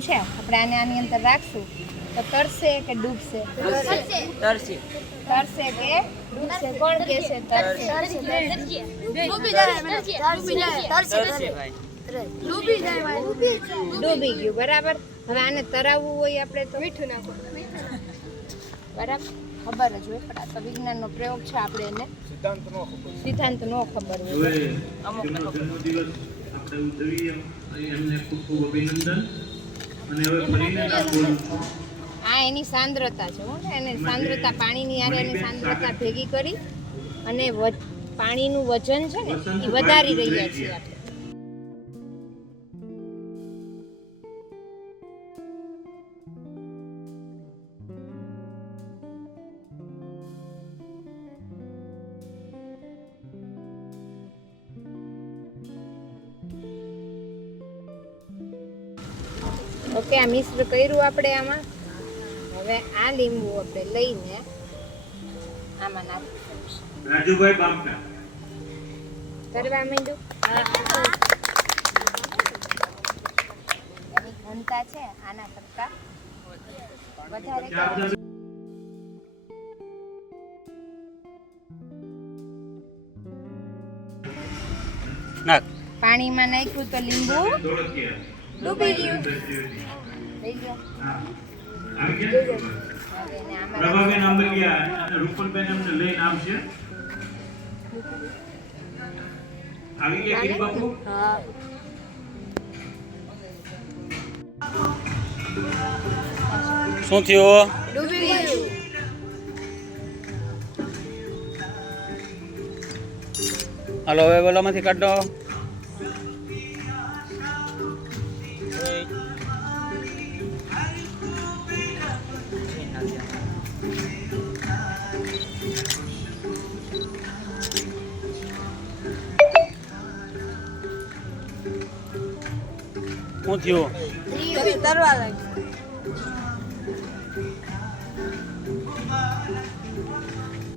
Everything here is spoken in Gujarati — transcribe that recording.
છે આપણે આને આની અંદર રાખશું તો તરશે કે ડૂબશે? તરશે. તરશે કે ડૂબશે? કોણ કહે છે તરશે? ડૂબી ગયું. બરાબર. હવે આને તરાવવું હોય આપણે તો મીઠું નાખો. બરાબર, ખબર જ હોય પણ આ તો વિજ્ઞાનનો પ્રયોગ છે. આપણે એને સિદ્ધાંત નો ખબર હોય. અમુક જન્મદિવસ આપણે ઉજવીએ એમને ખૂબ ખૂબ અભિનંદન. અને હવે ફરીને બોલું છું. આ એની સાંદ્રતા છે હો ને, એને સાંદ્રતા પાણીની યારે એની સાંદ્રતા ભેગી કરી અને પાણીનું વજન છે ને એ વધારી રહ્યા છીએ આપણે. ઓકે, આ મિશ્ર કર્યું આપણે આમાં. હવે આ લીંબુ આપણે લઈને આમાં નાખીશું. રાજુભાઈ બામકા કરવા માંડ્યું. એની ઘનતા છે આના કરતા વધારે. નાખ. પાણીમાં નાખ્યું તો લીંબુ ડૂબી ગયું. થઈ ગયું. આવી હવે ગયા એને આમાં પ્રભાબેન આંબલિયા અને રૂપલબેન અમને લઈને આવશે. આવી ગયા ગિરી બાપુ. શું થયું? ડૂબી ગયું. હાલો હવે બોલામાંથી કાઢો. શું થયું? તરવા લાગ્યું.